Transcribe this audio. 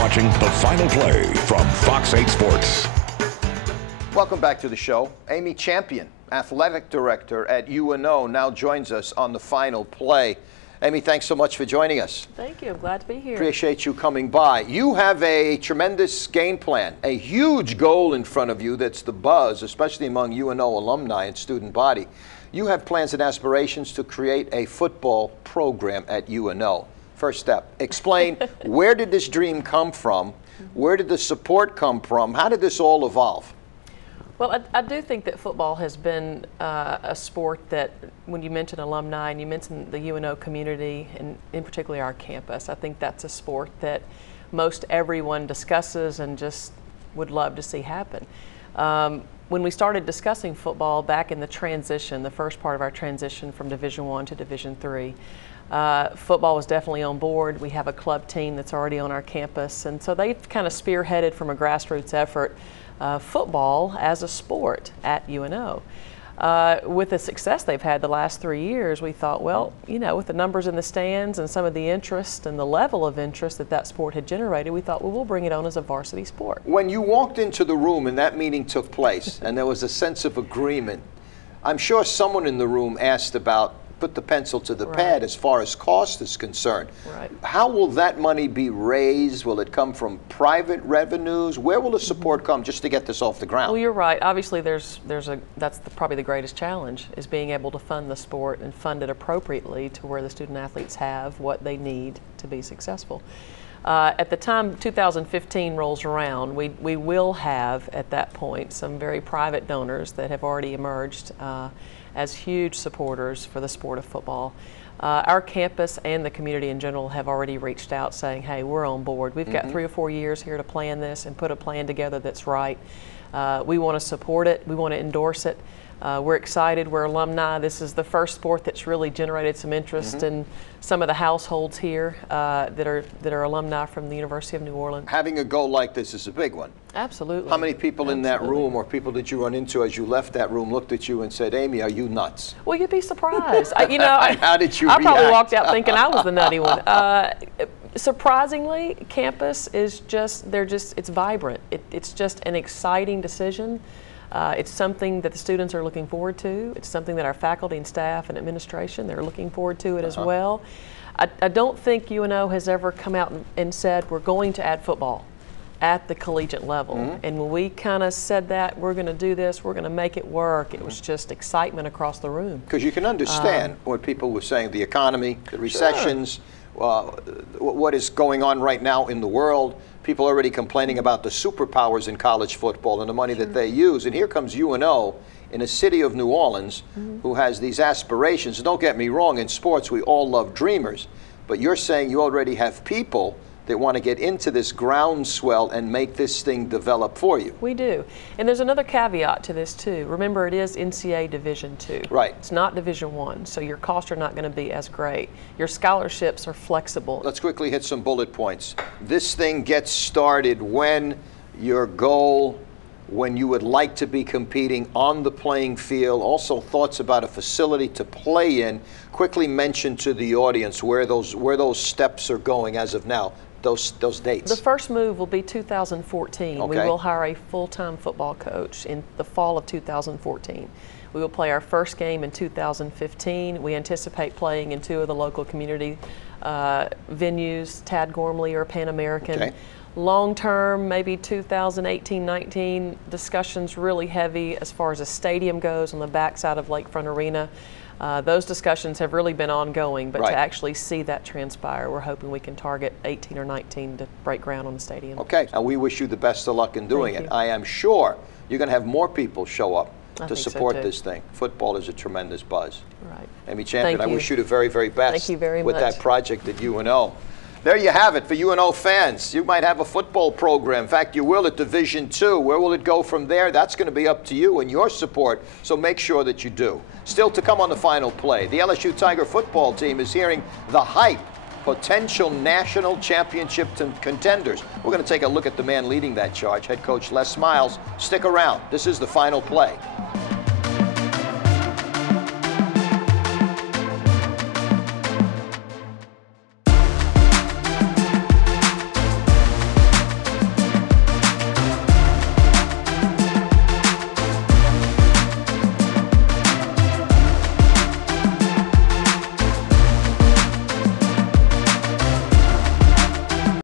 watching The Final Play from Fox 8 Sports. Welcome back to the show. Amy Champion, Athletic Director at UNO, now joins us on The Final Play. Amy, thanks so much for joining us. Thank you. I'm glad to be here. Appreciate you coming by. You have a tremendous game plan, a huge goal in front of you that's the buzz, especially among UNO alumni and student body. You have plans and aspirations to create a football program at UNO. First step, explain where did this dream come from? Where did the support come from? How did this all evolve? Well, I do think that football has been a sport that, when you mention alumni and you mention the UNO community, and in particular our campus, I think that's a sport that most everyone discusses and just would love to see happen. When we started discussing football back in the transition, the first part of our transition from Division I to Division III, football was definitely on board. We have a club team that's already on our campus, and so they've kind of spearheaded from a grassroots effort football as a sport at UNO. With the success they've had the last 3 years, we thought, well, you know, with the numbers in the stands and some of the interest and the level of interest that that sport had generated, we thought, well, we'll bring it on as a varsity sport. When you walked into the room and that meeting took place and there was a sense of agreement, I'm sure someone in the room asked about, put the pencil to the pad as far as cost is concerned. Right. How will that money be raised? Will it come from private revenues? Where will the support come just to get this off the ground? Well, you're right. Obviously, that's probably the greatest challenge, is being able to fund the sport and fund it appropriately to where the student athletes have what they need to be successful. At the time 2015 rolls around, we will have at that point some very private donors that have already emerged as huge supporters for the sport of football. Our campus and the community in general have already reached out saying, hey, we're on board. We've got 3 or 4 years here to plan this and put a plan together that's right. We want to support it. We want to endorse it. We're excited. We're alumni. This is the first sport that's really generated some interest in some of the households here that are alumni from the University of New Orleans. Having a goal like this is a big one. Absolutely. How many people in that room, or people that you run into as you left that room, looked at you and said, Amy, are you nuts? Well, you'd be surprised. How did you I react? probably walked out thinking I was the nutty one. Surprisingly, campus is it's vibrant. It's just an exciting decision. It's something that the students are looking forward to. It's something that our faculty and staff and administration, they're looking forward to it as well. I don't think UNO has ever come out and said we're going to add football at the collegiate level. And when we kind of said that, we're going to do this, we're going to make it work, it was just excitement across the room. Because you can understand what people were saying, the economy, the recessions, what is going on right now in the world. People already complaining about the superpowers in college football and the money that they use. And here comes UNO in a city of New Orleans who has these aspirations. And don't get me wrong, in sports we all love dreamers. But you're saying you already have people that want to get into this groundswell and make this thing develop for you. We do. And there's another caveat to this too. Remember, it is NCAA Division II. Right. It's not Division I, so your costs are not going to be as great. Your scholarships are flexible. Let's quickly hit some bullet points. This thing gets started when your goal, when you would like to be competing on the playing field, also thoughts about a facility to play in. Quickly mention to the audience where those steps are going as of now. Those dates. The first move will be 2014. Okay. We will hire a full-time football coach in the fall of 2014. We will play our first game in 2015. We anticipate playing in 2 of the local community venues, Tad Gormley or Pan American. Okay. Long term, maybe 2018-19, discussions really heavy as far as a stadium goes on the backside of Lakefront Arena. Those discussions have really been ongoing, but to actually see that transpire, we're hoping we can target 18 or 19 to break ground on the stadium. Okay, and we wish you the best of luck in doing it. I am sure you're going to have more people show up to support this thing. Football is a tremendous buzz. Right. Amy Champion, I wish you the very, very best. Thank you very with much. that project at UNO. There you have it for UNO fans. You might have a football program. In fact, you will at Division II. Where will it go from there? That's going to be up to you and your support, so make sure that you do. Still to come on The Final Play, the LSU Tiger football team is hearing the hype, potential national championship contenders. We're going to take a look at the man leading that charge, head coach Les Miles. Stick around. This is The Final Play.